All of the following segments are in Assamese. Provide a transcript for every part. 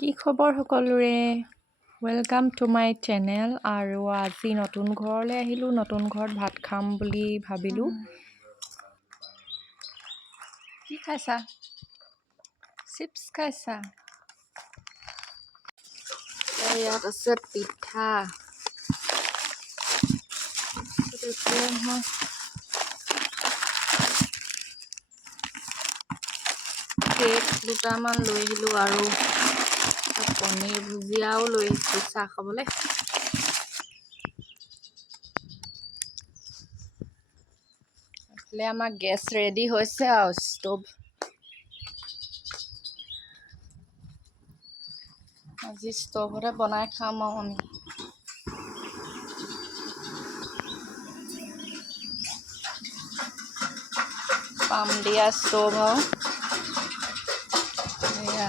কি খবৰ সকলোৰে ৱেলকাম টু মাই চেনেল আৰু আজি নতুন ঘৰলৈ আহিলোঁ নতুন ঘৰত ভাত খাম বুলি ভাবিলোঁ কি খাইছা চিপছ খাইছা ইয়াত আছে পিঠা কেক দুটামান লৈ আহিলোঁ আৰু পনীৰ ভুজিয়াও লৈ আহিছোঁ চাহ খাবলৈ আমাৰ গেছ ৰেডি হৈছে আৰু ষ্টভ আজি ষ্টভতে বনাই খাম আৰু আমি পাম দিয়া ষ্টভ আৰু এয়া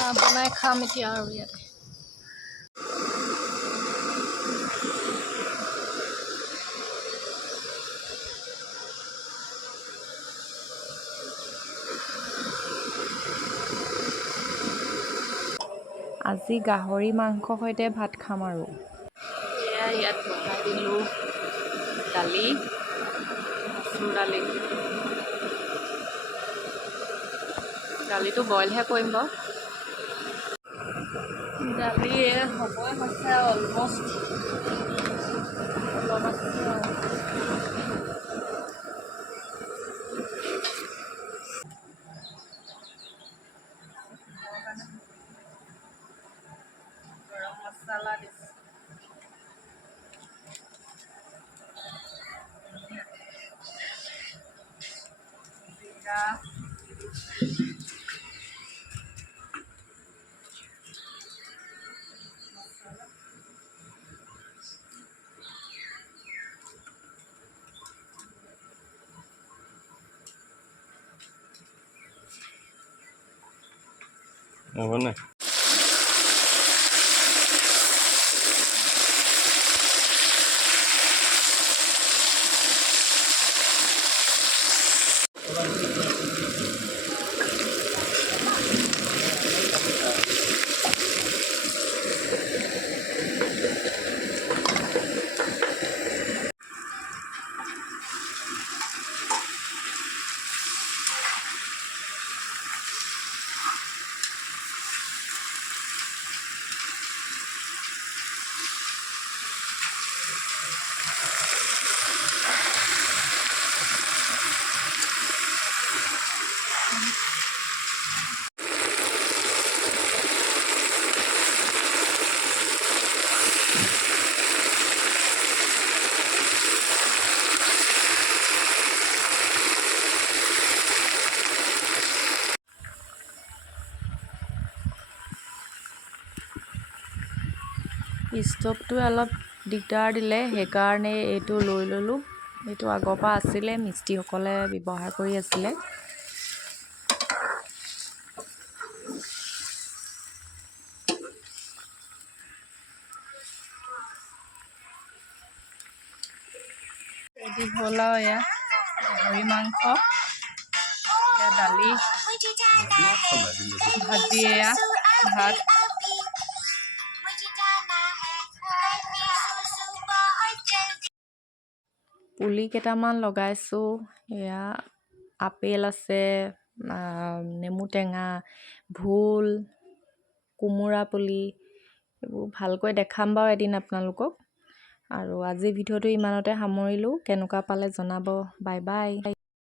চাহ বনাই খাম এতিয়া আৰু ইয়াতে আজি গাহৰি মাংসৰ সৈতে ভাত খাম আৰু এয়া ইয়াত বনাই দিলোঁ দালি মচুৰ দালিটো বইলহে কৰিম বাৰু দালি হ'বই হৈছে অলমষ্ট অলপ আছে গৰম মছলা দিছোঁ জিৰা Mana? ষ্টভটোৱে অলপ দিগদাৰ দিলে সেইকাৰণে এইটো লৈ ল'লোঁ এইটো আগৰ পৰা আছিলে মিস্ত্ৰীসকলে ব্যৱহাৰ কৰি আছিলে ৰেডি হ'ল আৰু এয়া গাহৰি মাংস এয়া দালি ভাজি এয়া ভাত পুলি কেইটামান লগাইছোঁ এয়া আপেল আছে নেমু টেঙা ভোল কোমোৰা পুলি এইবোৰ ভালকৈ দেখাম বাৰু এদিন আপোনালোকক আৰু আজি ভিডিঅ'টো ইমানতে সামৰিলোঁ কেনেকুৱা পালে জনাব বাই বাই